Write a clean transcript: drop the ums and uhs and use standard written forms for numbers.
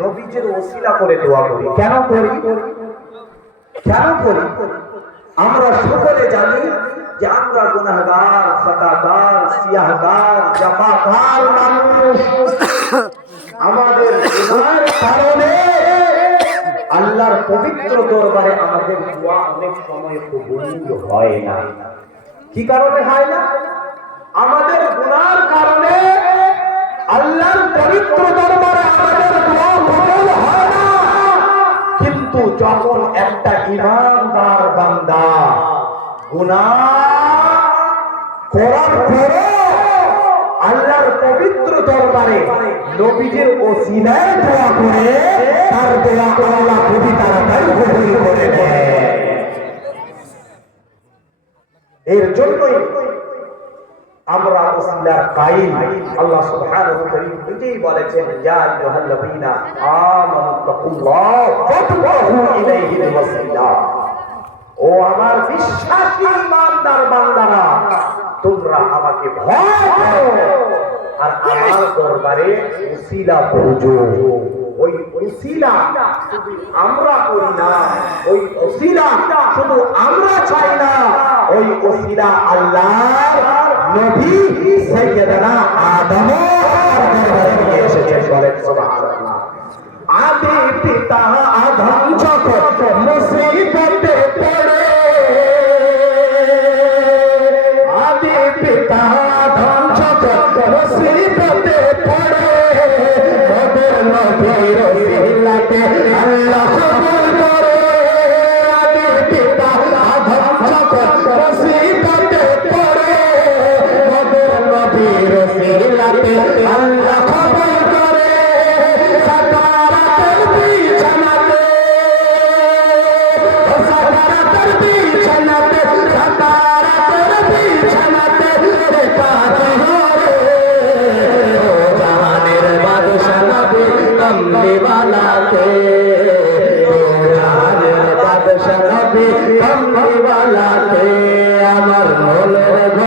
নবীজির ওসিলা করে দোয়া করি। কেন করি? আমরা সকলে জানি যে আমরা গুনাহগার, খাতাকার, সিয়াহগার, জাফাকার মানুষ। আমাদের গুনাহের কারণে আল্লাহর পবিত্র দরবারে আমাদের দোয়া অনেক সময় কবুল হয় না। কি কারণে হয় না? আমাদের গুনাহের কারণে আল্লাহর পবিত্র দরবারে আমাদের দোয়া কবুল হয় না। কিন্তু যখন একটা ঈমানদার বান্দা গুনাহ করার পরে আল্লাহর পবিত্র দরবারে নবীজির ওসিলায় দোয়া করে, তার দোয়া আল্লাহ খুবই তাড়াতাড়ি কবুল করে দেয়। এর জন্যই আমরা ওসিলার কায়েম। আল্লাহ সুবহানাহু ওয়া তাআলা নিজেই বলেছেন, ইয়া আইয়ুহাল্লাযীনা আমানুত্তাকুল্লাহ ফাতবাহু ইলাইহিল ওয়াসিলা। ও আমার বিশ্বাসী ইমানদার বান্দারা, তোমরা আমাকে ভয় করো আর আমার দরবারে ওসিলা খোঁজো। ওই ওসিলা শুধু আমরা করি না, ওই ওসিলা শুধু আমরা চাই না, ওই ওসিলা আল্লাহর নবী সাইয়্যিদানা আদম দরবারে নিয়ে এসেছেন। বলেন সুবহানাল্লাহ। আদি পিতা আদম যখন